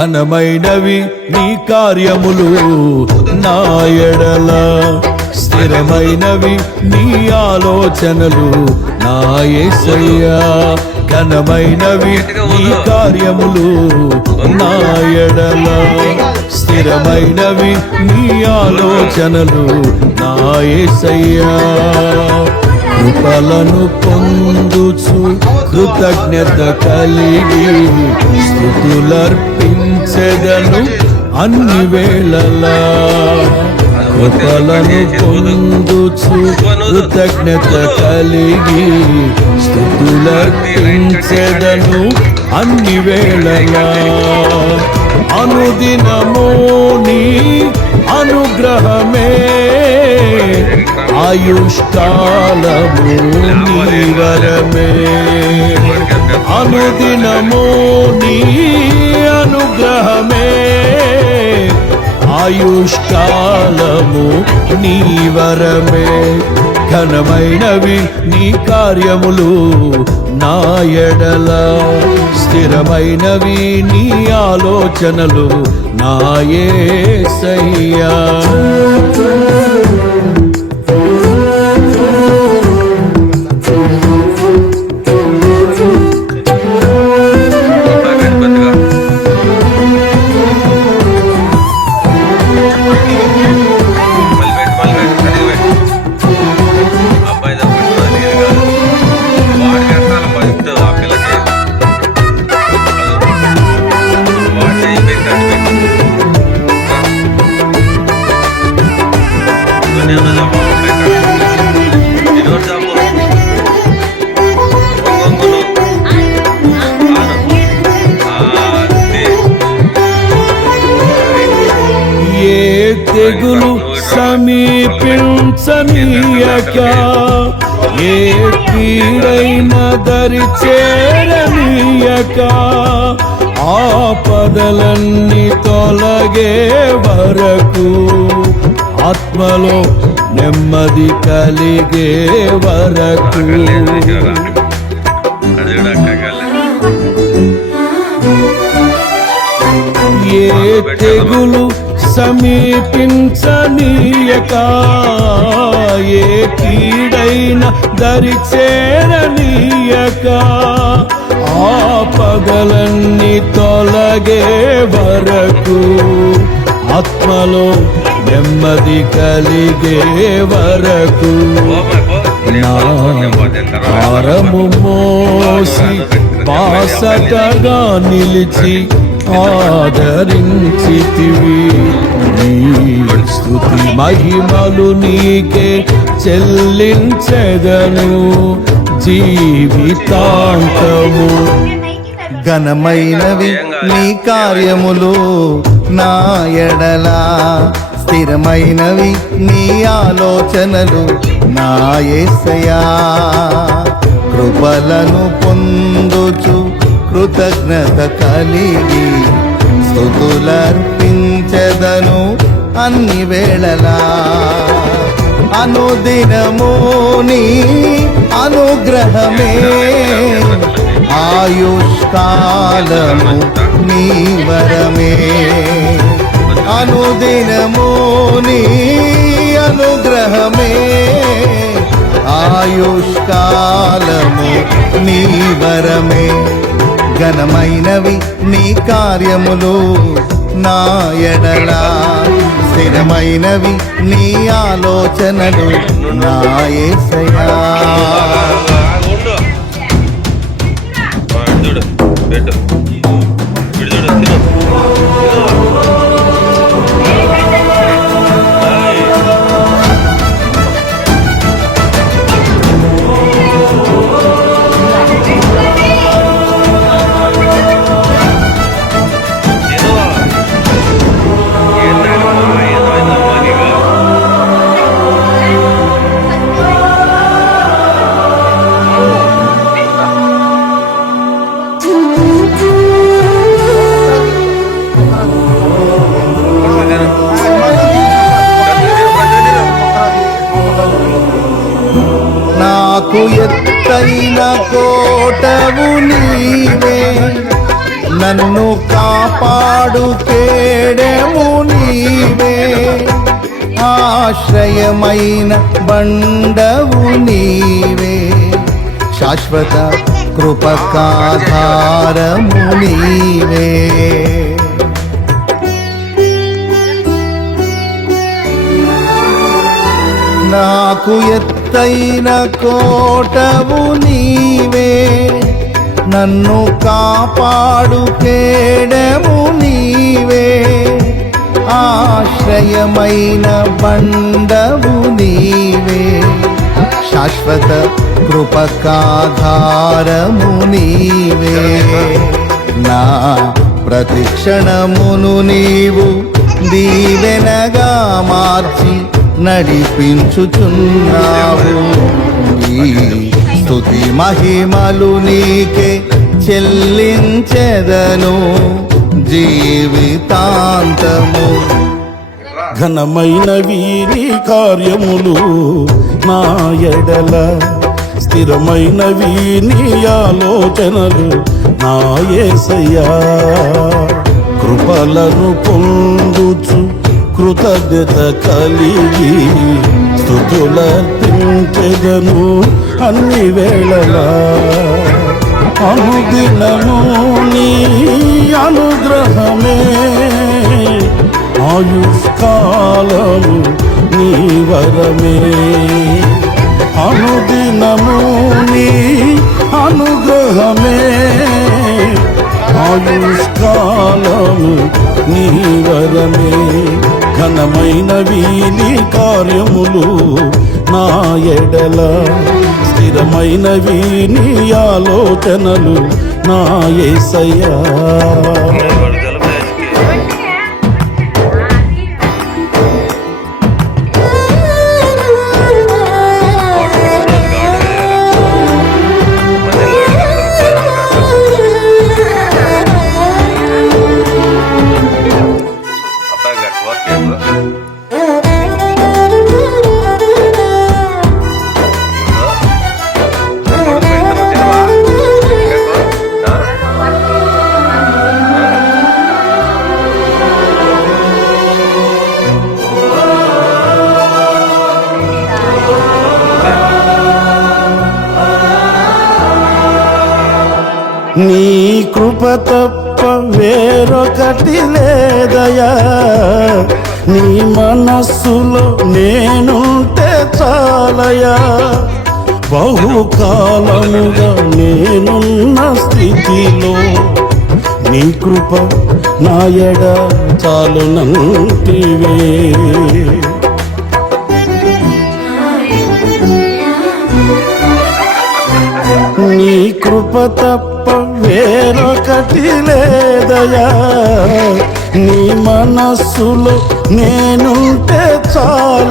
ఘనమైనవి నీ కార్యములు నా ఎడల, స్థిరమైనవి నీ ఆలోచనలు నా యేసయ్యా. ఘనమైనవి నీ కార్యములు నా ఎడల, స్థిరమైనవి నీ ఆలోచనలు నా యేసయ్యా. కృపలను పొందుచు కృతజ్ఞత కలిగి స్తుతులర్పించెదను అన్ని వేళలా. కృపలను పొందుచు కృతజ్ఞత కలిగి స్తుతులర్పించెదను అన్ని వేళలా. అనుదినము నీ అనుగ్రహమే ఆయుష్కాలము నీ వరమే. అనుదినము నీ అనుగ్రహమే ఆయుష్కాలము నీ వరమే. ఘనమైనవి నీ కార్యములు నా ఎడల, స్థిరమైనవి నీ ఆలోచనలు నా యేసయ్యా. తెగులు సమీపించనీయక, ఏ కీడైన దరి చేరనీయక, ఆపదలన్నీ తొలగే వరకు, ఆత్మలో నెమ్మది కలిగే వరకు. ఏ తెగులు సమీపించనీయక, ఏ కీడైన దరి చేరనీయక, ఆపదలన్నీ తొలగే వరకు, ఆత్మలో నెమ్మది కలిగే వరకు. నా భారము మోసి బాసటగా నిలిచి ఆదరించితివి. నీ స్తుతి మహిమలు నీకే చెల్లించెదను జీవితాంతము. ఘనమైనవి నీ కార్యములు నా ఎడల, స్థిరమైనవి నీ ఆలోచనలు నా యేసయ్యా. కృపలను పొందుచు కృతజ్ఞత కలిగి స్తుతులర్పించెదను అన్ని వేళలా. అనుదినము నీ అనుగ్రహమే ఆయుష్కాలము నీ వరమే అనుదినము నీ అనుగ్రహమే ఆయుష్కాలము నీ వరమే ఘనమైనవి నీ కార్యములు నా ఎడల స్థిరమైనవి నీ ఆలోచనలు నా యేసయ్యా నాకు ఎత్తైన కోటవు నీవే నన్ను కాపాడు కేడెము నీవే ఆశ్రయమైన బండవు నీవే శాశ్వత కృపకాధారము నీవే నాకు ఎత్తైన కోటవు నీవే నన్ను కాపాడు కేడెము నీవే ఆశ్రయమైన బండవు నీవే శాశ్వత కృపకాధారము నీవే నా ప్రతిక్షణమును నీవు దీవెనగా మార్చి నడిపించుచున్నావు ఈ స్తుతి మహిమలు నీకే చెల్లించెదను జీవితాంతము ఘనమైనవి నీ కార్యములు నా ఎడల స్థిరమైనవి నీ ఆలోచనలు నా యేసయ్యా కృపలను పొందుచు కృతజ్ఞత కలిగి స్తుతులర్పించెదను అన్ని వేళలా అనుదినము నీ అనుగ్రహమే ఆయుష్కాలము నీ వరమే అనుదినము నీ అనుగ్రహమే ఆయుష్కాలము నీ వరమే ఘనమైనవి నీ కార్యములు నా ఎడల స్థిరమైనవి నీ ఆలోచనలు నా యేసయ్యా నీ కృప తప్ప వేరొకటి లేదయా నీ మనస్సులో నేనుంటే చాలయా బహుకాలముగా నేనున్న స్థితిలో నీ కృప నా ఎడ చాలునంటివే నీ కృప తప్ప వేరొకటి లేదయా నీ మనస్సులో నేనుంటే చాలు